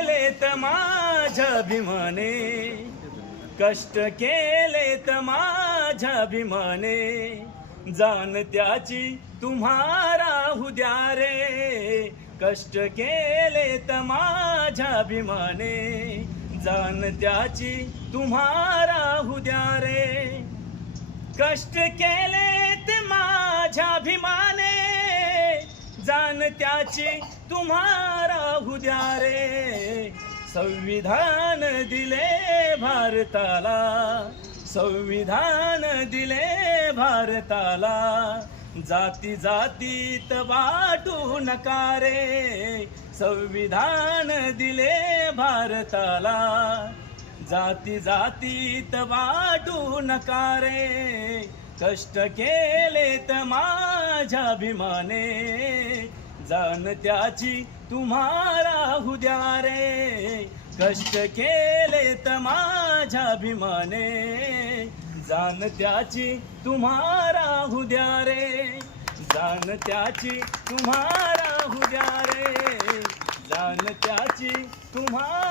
केलेत माझ्या अभिमाने, कष्ट केलेत माझ्या अभिमाने, जाण त्याची तुम्हारा हुद्या रे. कष्ट केलेत माझ्या अभिमाने, जाण त्याची तुम्हारा हुद्या रे. कष्ट केलेत माझ्या अभिमाने, जाण त्याची तुम्हारा हुद्या रे. संविधान दिले भारताला, संविधान दिले भारताला, जाती जातीत वाटू नका रे. संविधान दिले भारताला, जाती जातीत वाटू नका रे. कष्ट केलेत माझ्या अभिमाने, जाण त्याची तुम्हारा हुद्या रे. कष्ट केलेत माझ्या अभिमाने, जाण त्याची तुम्हारा हुद्या रे. जाण त्याची तुम्हारा हुद्या रे. जाण त्याची तुम्हारा